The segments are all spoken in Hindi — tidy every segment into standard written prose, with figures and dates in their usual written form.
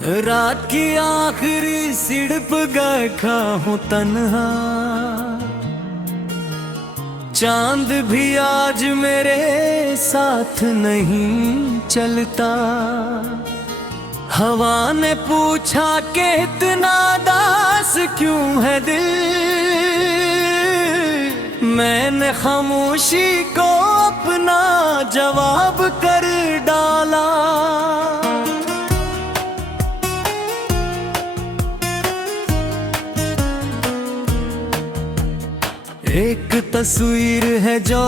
रात की आखिरी सिड़प बैठा हूँ तन्हा, चांद भी आज मेरे साथ नहीं चलता। हवा ने पूछा कि इतना दास क्यों है दिल, मैंने खामोशी को अपना जवाब कर डाला। एक तस्वीर है जो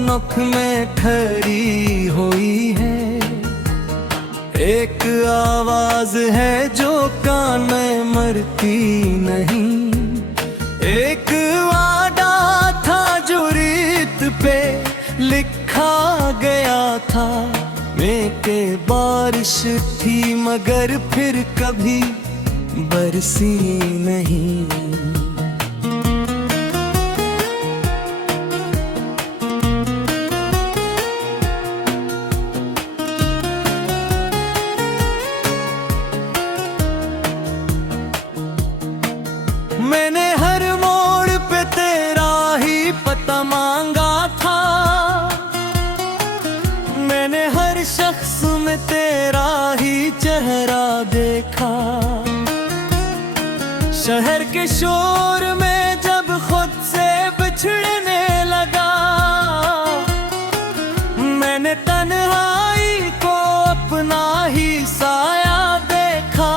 नख में ठहरी हुई है, एक आवाज है जो कान में मरती नहीं, एक वादा था जो रेत पे लिखा गया था। मैं के बारिश थी मगर फिर कभी बरसी नहीं। मैंने हर मोड़ पे तेरा ही पता मांगा था, मैंने हर शख्स में तेरा ही चेहरा देखा। शहर के शोर में जब खुद से बिछड़ने लगा, मैंने तन्हाई को अपना ही साया देखा।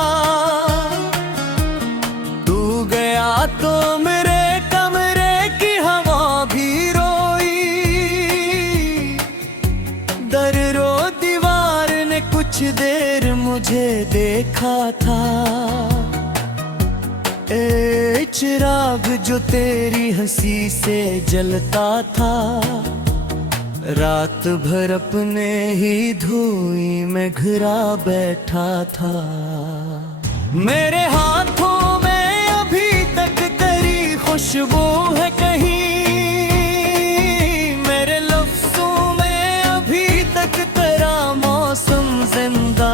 तो मेरे कमरे की हवा भी रोई, दरो दीवार ने कुछ देर मुझे देखा था। ए चिराग जो तेरी हंसी से जलता था, रात भर अपने ही धुएं में घिरा बैठा था। मेरे हाथों खुशबू है कहीं, मेरे लफ्ज़ों में अभी तक तेरा मौसम जिंदा।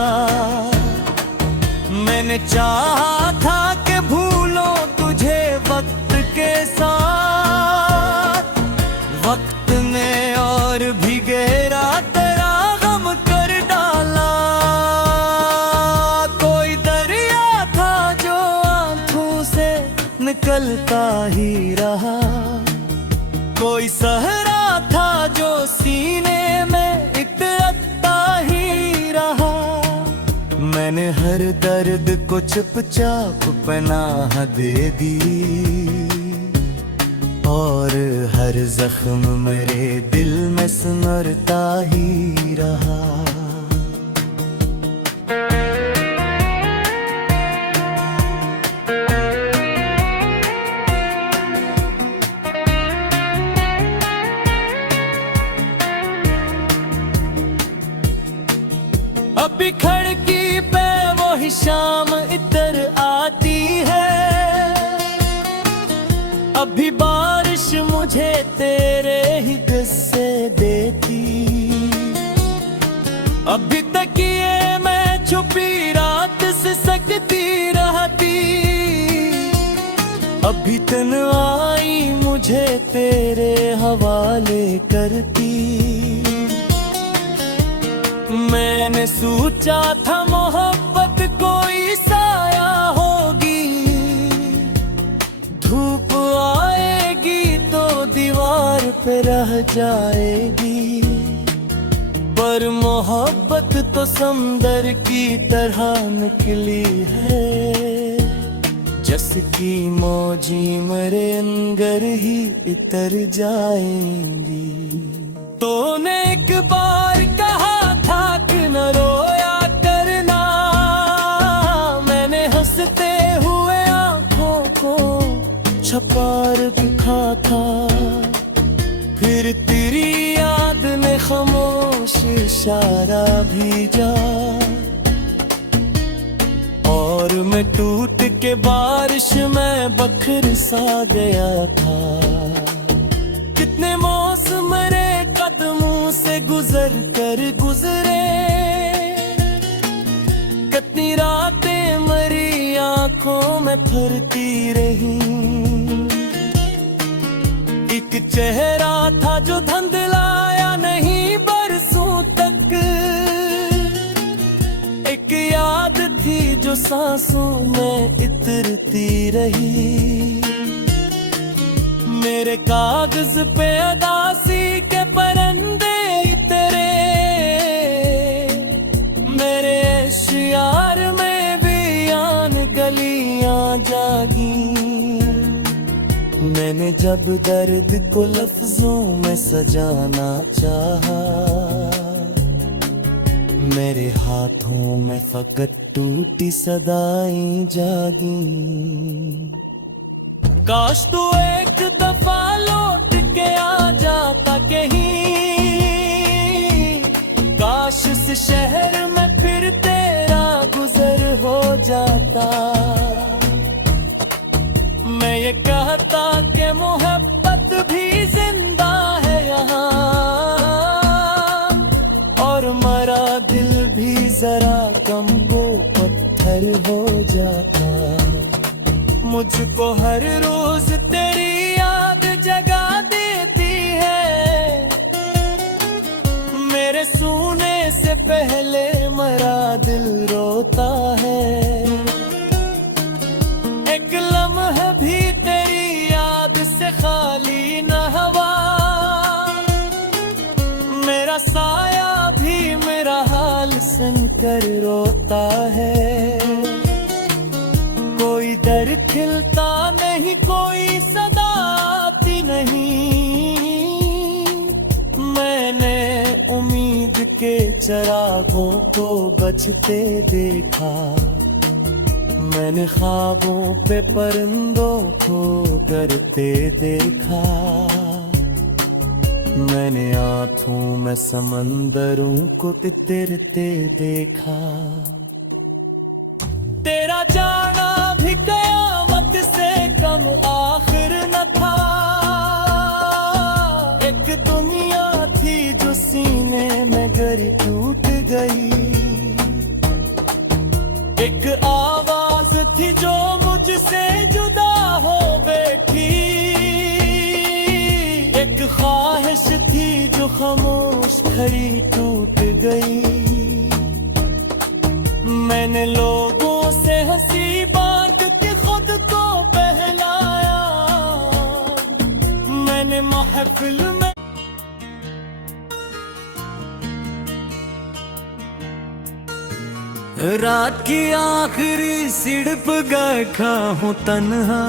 मैंने चाहा था कि भूलों तुझे वक्त के साथ, वक्त ने और भी गहरा तेरा गम कर डाला। कोई दरिया था जो आंखों से निकलता ही रहा, कोई सहरा था जो सीने में इतरता ही रहा। मैंने हर दर्द को चुपचाप पनाह दे दी, और हर जख्म मेरे दिल में सिमरता ही रहा। अभी खिड़की पे वही शाम इधर आती है, अभी बारिश मुझे तेरे ही किस्से देती। अभी तकिए मैं छुपी रात से सकती रहती, अभी तन्हाई मुझे तेरे हवाले करती। मैंने सोचा था मोहब्बत कोई साया होगी, धूप आएगी तो दीवार पे रह जाएगी। पर मोहब्बत तो समंदर की तरह निकली है, जिसकी मौजी मेरे अंदर ही इतर जाएंगी। तूने एक बार कहा न रोया करना, मैंने हंसते हुए आंखों को छुपा रखा था। फिर तेरी याद ने खामोश इशारा भेजा, और मैं टूट के बारिश में बखर सा गया था। कितने मौसम रे कदमों से गुजर कर गुजरे, कितनी रातें में फिरती रही। एक चेहरा था जो धुंधलाया नहीं बरसों तक, एक याद थी जो सांसों में इतरती रही। मेरे कागज पे अदासी के परंदे तेरे, मेरे इश्यार में भी आन गलियां जागी। मैंने जब दर्द को लफ्जों में सजाना चाहा, मेरे हाथों में फकत टूटी सदाएं जागी। काश तू एक दफा लौट के आ जाता कहीं, काश इस शहर में फिर तेरा गुजर हो जाता। मैं ये कहता कि मोहब्बत भी जिंदा है यहाँ, और मरा दिल भी जरा कम को पत्थर हो जाता। मुझको हर रोज तेरी याद जगा देती है, मेरे सोने से पहले मरा दिल रोता है। एक लम्हा भी तेरी याद से खाली न हवा, मेरा साया भी मेरा हाल सुनकर रोता है। कोई दर खिलता नहीं, कोई सदा आती नहीं, मैंने उम्मीद के चिरागों को बचते देखा। मैंने ख्वाबों पे परिंदों को डरते देखा, मैंने आंखों में समंदरों को तितरते देखा। तेरा जाना भी कयामत से कम आखिर न था, एक दुनिया थी जो सीने में गरी टूट गई। एक आवाज थी जो मुझसे जुदा हो बैठी, एक ख्वाहिश थी जो खामोश खड़ी टूट गई। मैंने लोगों से हंसी बात के खुद को बहलाया, मैंने महफिल में रात की आखिरी सिड़प बैठा हूँ तन्हा।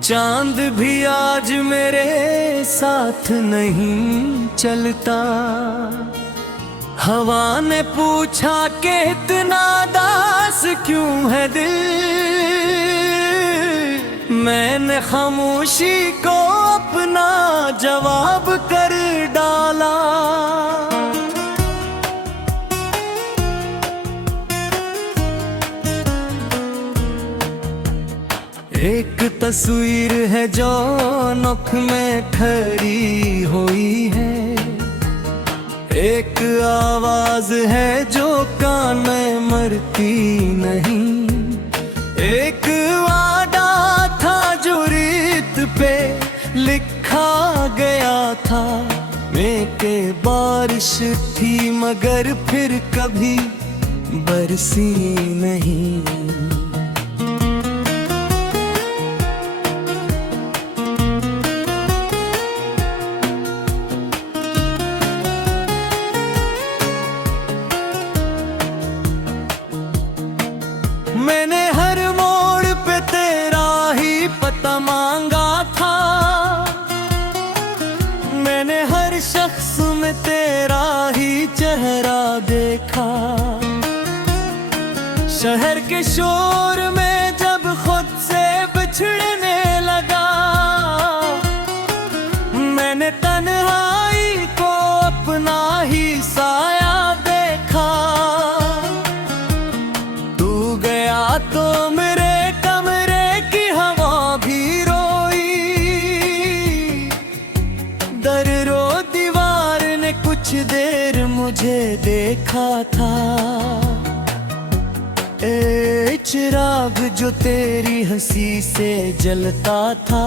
चांद भी आज मेरे साथ नहीं चलता। हवा ने पूछा कि इतना दास क्यों है दिल, मैंने खामोशी को अपना जवाब कर डाला। एक तस्वीर है जो नख में ठहरी हुई है, एक आवाज है जो कान में मरती नहीं। एक वादा था जो रेत पे लिखा गया था, मैं के बारिश थी मगर फिर कभी बरसी नहीं। मैंने हर मोड़ पे तेरा ही पता मांगा था, मैंने हर शख्स में तेरा ही चेहरा देखा। शहर के शोर में जब खुद से बिछड़ने लगा, मैंने तन्हाई को अपना ही साया देखा। तो मेरे कमरे की हवा भी रोई, दरो दीवार ने कुछ देर मुझे देखा था। ए चिराग जो तेरी हंसी से जलता था,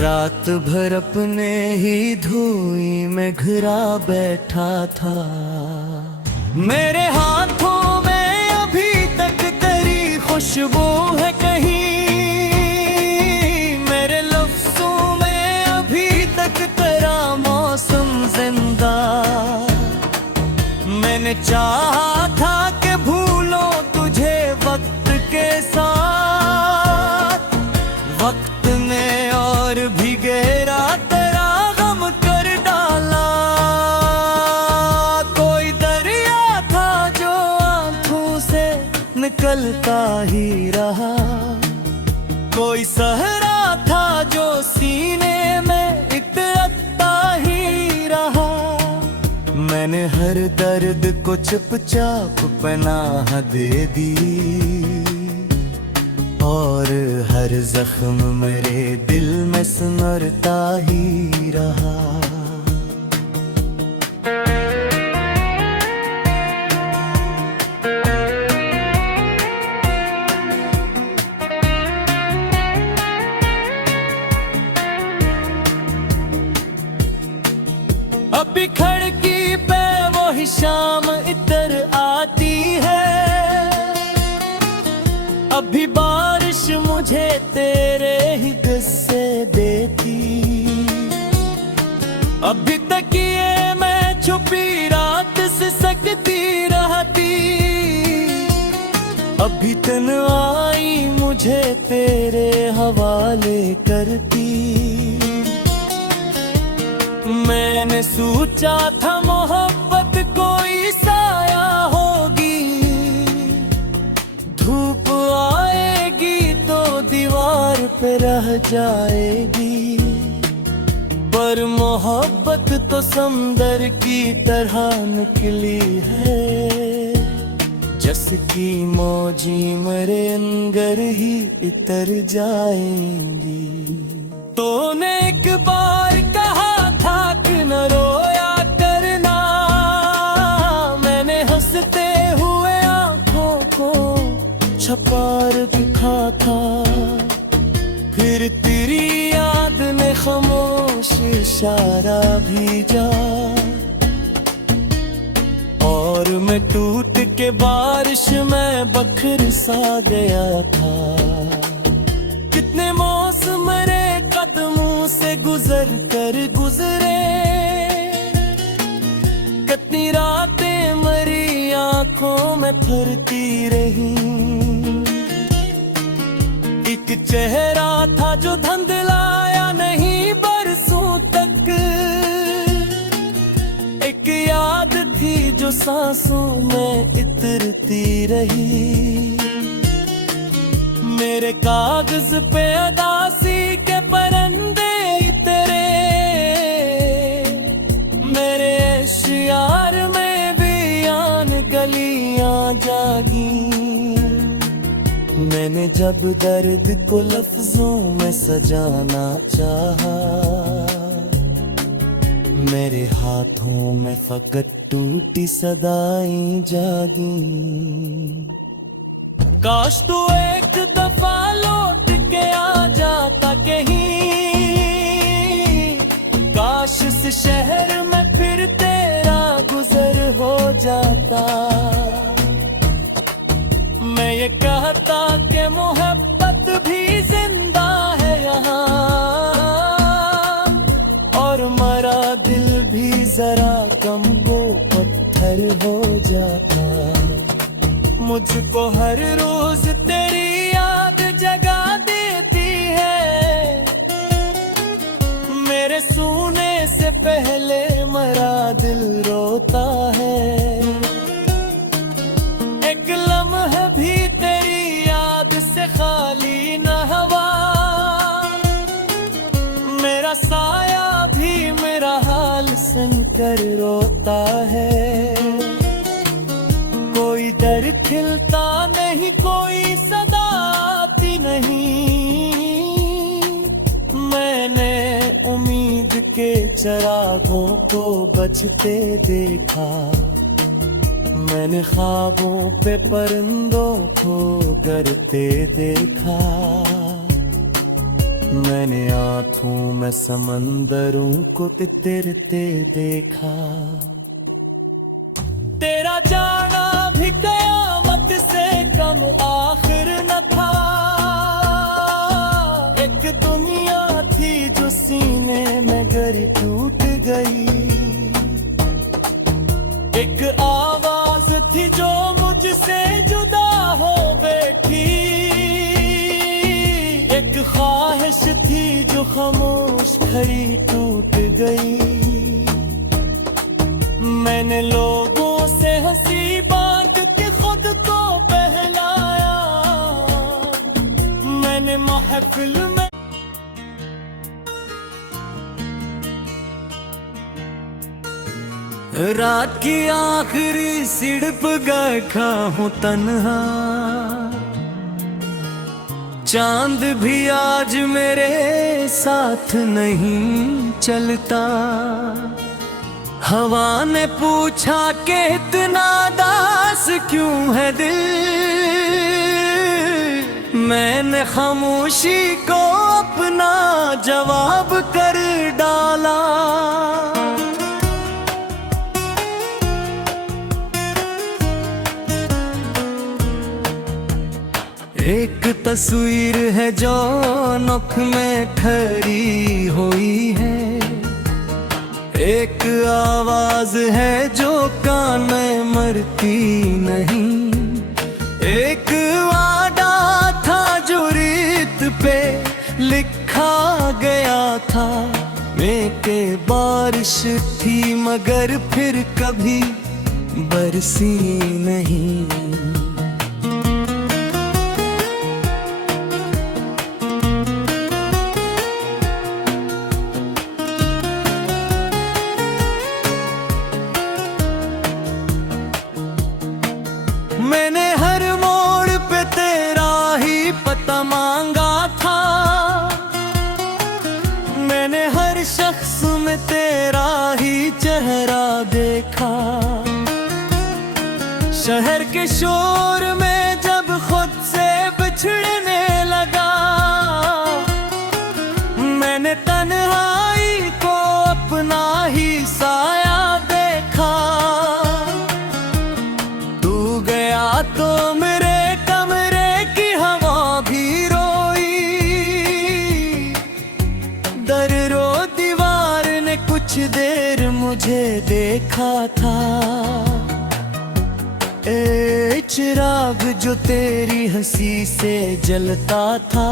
रात भर अपने ही धुएं में घिरा बैठा था। मेरे हाथों में अभी तक तेरी खुशबू है कहीं, मेरे लफ्जों में अभी तक तेरा मौसम जिंदा। मैंने चाहा था कि भूलो तुझे वक्त के साथ, वक्त ने और भी गहरा तेरा गम कर डाला। कोई दरिया था जो आंखों से निकलता ही रहा, कोई सहरा था जो सीने में इतरता ही रहा। मैंने हर दर्द को चुपचाप पनाह दे दी, और हर जख्म मेरे दिल में सिमरता ही रहा। अभी खिड़की पे वही शाम इतर आती है, अभी बारिश मुझे तेरे ही किस्से देती, अभी तकिए मैं छुपी रात से सकती रहती, अभी तन्हाई मुझे तेरे हवाले करती। मैंने सोचा था मोहब्बत कोई साया होगी, धूप आएगी तो दीवार पे रह जाएगी, पर मोहब्बत तो समंदर की तरह निकली है, जिसकी मौजी मेरे अंदर ही इतर जाएंगी। तूने एक बार कहा था कि न रोया करना, मैंने हंसते हुए आंखों को छुपा रखा था, फिर तेरी याद ने खामोश इशारा भेजा, और मैं टूट के बारिश में बखर सा गया था। कितने मौसम रे कदमों से गुजर कर गुजरे, कितनी रातें मरी आंखों में फरती रही। एक चेहरा था जो धुंधलाया नहीं बरसों तक, एक याद थी जो सांसों में इतरती रही। मेरे कागज पे अदासी के परंदे तेरे, मेरे इश्यार में भी आन गलियां जागी। मैंने जब दर्द को लफ्जों में सजाना चाहा, मेरे हाथों में फकत टूटी सदाएं जागी। काश तू एक दफा लौट के आ जाता कहीं, काश इस शहर में फिर तेरा गुजर हो जाता। मैं ये कहता कि मोहब्बत भी जिंदा है यहाँ, और मरा दिल भी जरा कम को पत्थर हो जाता। मुझको हर रोज तेरी याद जगा देती है, मेरे सोने से पहले मरा दिल रोता है। एक लम्हा भी तेरी याद से खाली न हवा, मेरा साया भी मेरा हाल सुनकर रोता है। कोई दर खिलता नहीं, कोई सदा आती नहीं, मैंने उम्मीद के चरागों को बचते देखा। मैंने ख्वाबों पे परिंदों को करते देखा, मैंने आँखों में समंदरों को तितरते देखा। तेरा जाना भी कयामत से कम आखिर न था। एक दुनिया थी जो सीने में गरी टूट गई, एक आवाज थी जो मुझसे जुदा हो बैठी, एक ख्वाहिश थी जो खामोश खड़ी टूट गई। मैंने लोगों से हंसी बांट के खुद को बहलाया, मैंने महफिल में रात की आखिरी सिड़प बैठा हूँ तन्हा। चांद भी आज मेरे साथ नहीं चलता। हवा ने पूछा कि इतना दास क्यों है दिल, मैंने खामोशी को अपना जवाब कर डाला। एक तस्वीर है जो नख में ठहरी हुई है, एक आवाज है जो कान में मरती नहीं, एक वादा था जो रीत पे लिखा गया था। मैं के बारिश थी मगर फिर कभी बरसी नहीं। मैंने हर मोड़ पे तेरा ही पता मांगा था, मैंने हर शख्स में तेरा ही चेहरा देखा। शहर के शोर में जब खुद से बिछड़ने लगा, मैंने तन्हाई को अपना ही साया देखा। तो मेरे कमरे की हवा भी रोई, दरो दीवार ने कुछ देर मुझे देखा था। ए चिराग जो तेरी हंसी से जलता था,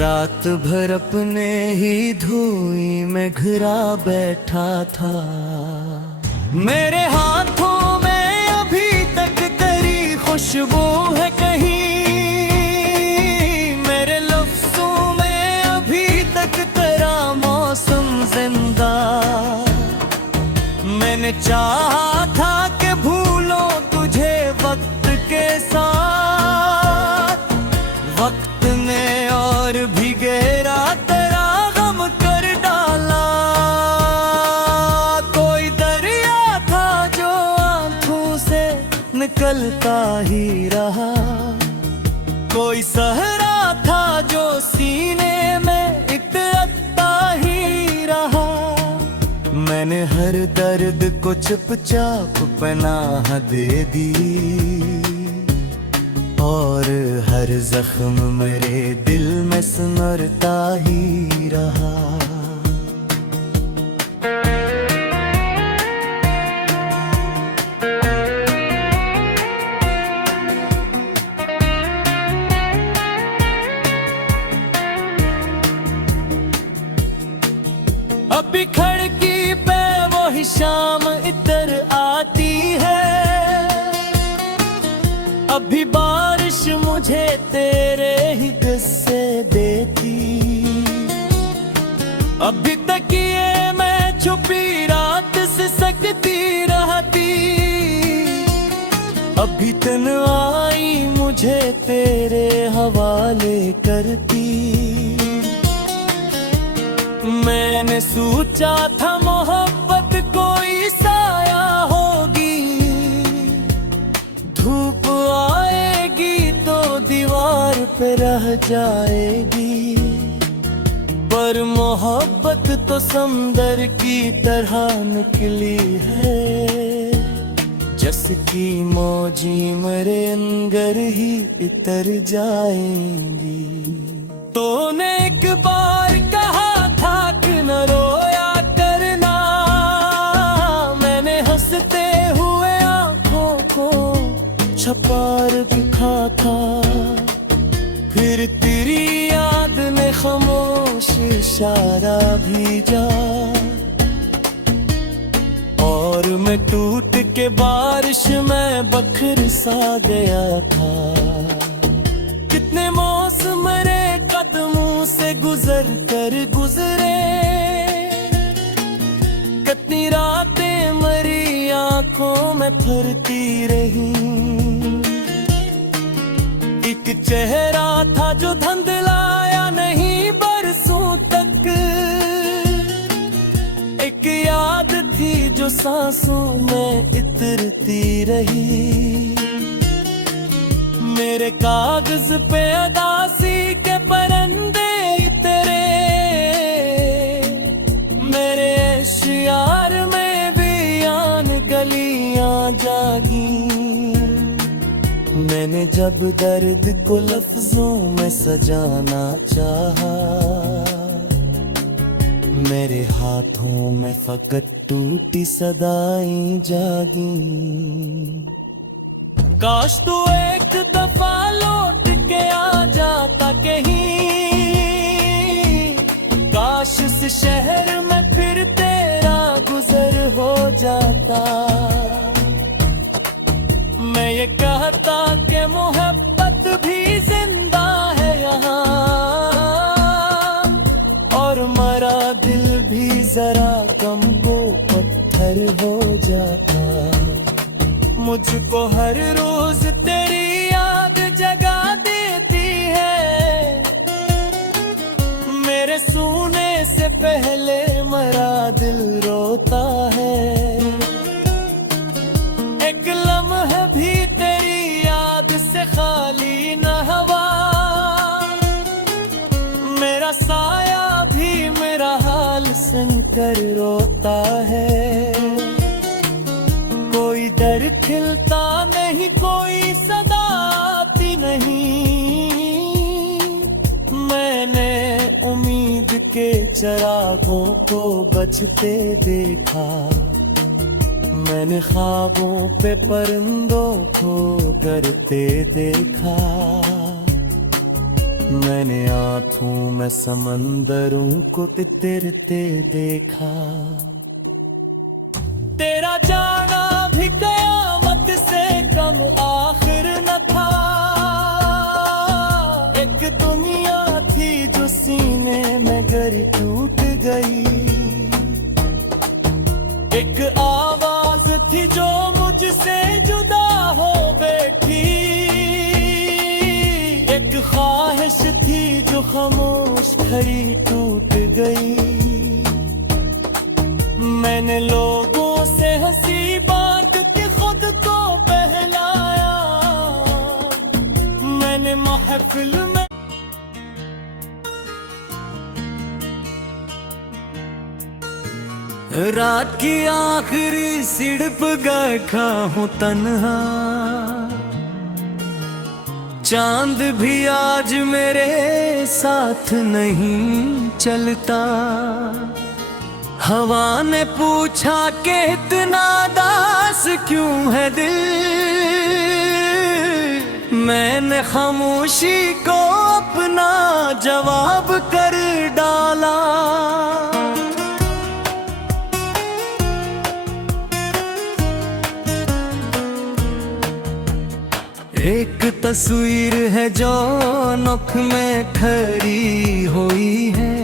रात भर अपने ही धुएं में घिरा बैठा था। मेरे हाथों में खुशबू है कहीं, मेरे लफ्ज़ों में अभी तक तेरा मौसम जिंदा। मैंने चाहा था कि भूलो तुझे वक्त के साथ, वक्त ने और भी गहरा तेरा गम कर डाला। कोई दरिया था जो आंखों से निकलता ही रहा, कोई सहरा था जो सीने में इतरता ही रहा। मैंने हर दर्द को चुपचाप पनाह दे दी, और हर जख्म मेरे दिल में सिमरता ही रहा। अभी खिड़की पे वही शाम इतर आती है, अभी बारिश मुझे तेरे ही किस्से देती। अभी तकिए मैं छुपी रात से सकती रहती, अभी तन्हाई मुझे तेरे हवाले करती। सोचा था मोहब्बत कोई साया होगी, पे रह जाएगी, पर मोहब्बत तो समंदर की तरह निकली है। जसकी मौजी मेरे अंदर ही इतर जाएंगी। तूने एक बार कहा था कि न रोया करना, मैंने हंसते हुए आंखों को छपा रखा था। फिर तेरी याद ने खामोश इशारा भेजा, और मैं टूट के बारिश में बखर सा गया था। कितने मौसम मेरे कदमों से गुजर कर गुजरे, कितनी रातें मरी आंखों में फरती रही। एक चेहरा था जो धुंधलाया नहीं बरसों तक, एक याद थी जो सांसों में इतरती रही। मेरे कागज पे अदासी के परंदे तेरे, मेरे इश्यार में बयान गलियां जागी। मैंने जब दर्द को लफ्जों में सजाना चाहा, मेरे हाथों में फकत टूटी सदाएं जागी। काश तू एक दफा लौट के आ जाता कहीं, काश इस शहर में फिर तेरा गुजर हो जाता। मैं ये कहता कि मोहब्बत भी जिंदा है यहाँ, और मरा दिल भी जरा कम को पत्थर हो जाता। मुझको हर रोज तेरी याद जगा देती है, मेरे सोने से पहले मरा दिल रोता है। एक लम्हा भी तेरी याद से खाली न हवा, मेरा साया भी मेरा हाल सुनकर रोता है। कोई दर खिलता नहीं, कोई सदा आती नहीं। मैंने उम्मीद के चिरागों को बजते देखा, मैंने ख्वाबों पे परिंदों को गरते देखा। मैंने आँखों में समंदरों को तितरते देखा। तेरा जाना भी कयामत से कम आखिर न था। एक दुनिया थी जो सीने में गरी टूट गई, एक आवाज थी जो मुझसे जुदा हो बैठी, एक ख्वाहिश थी जो खामोश खड़ी टूट गई। मैंने लोगों से हंसी बात के खुद को बहलाया, मैंने महफिल में रात की आखिरी सिड़प बैठा हूँ तन्हा। चांद भी आज मेरे साथ नहीं चलता। हवा ने पूछा कि इतना दास क्यों है दिल, मैंने खामोशी को अपना जवाब कर डाला। एक तस्वीर है जो नख में ठहरी हुई है,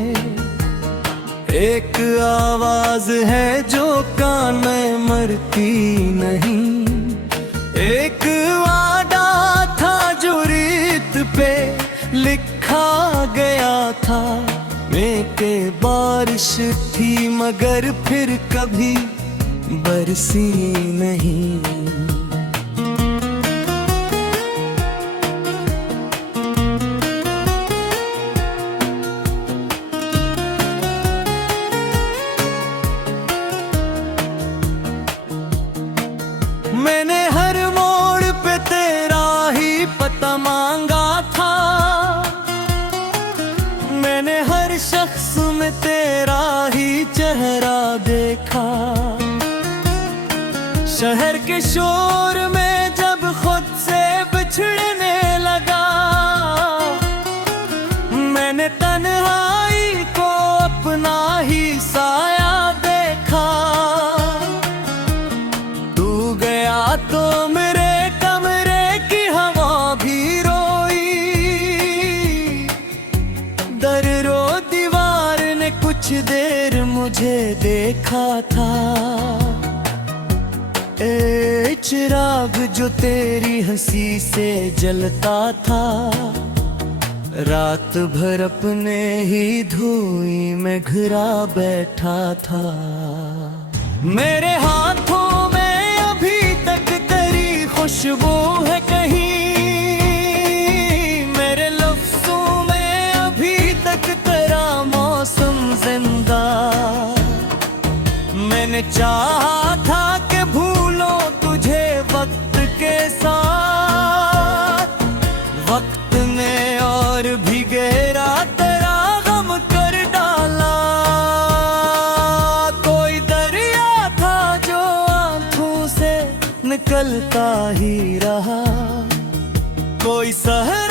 एक आवाज है जो कान में मरती नहीं, एक वादा था जो रेत पे लिखा गया था। मैं के बारिश थी मगर फिर कभी बरसी नहीं। शहर के शोर में जब खुद से बिछड़ने लगा, मैंने तन्हाई को अपना ही साया देखा। तू गया तो मेरे कमरे की हवा भी रोई, दरो दीवार ने कुछ देर मुझे देखा था। ए चिराग जो तेरी हंसी से जलता था, रात भर अपने ही धुई में घिरा बैठा था। मेरे हाथों में अभी तक तेरी खुशबू है कहीं, मेरे लफ्ज़ों में अभी तक तेरा मौसम जिंदा। मैंने चाहा था कि भूलो तुझे वक्त के साथ, वक्त ने और भी गहरा तेरा गम कर डाला। कोई दरिया था जो आंखों से निकलता ही रहा, कोई शहर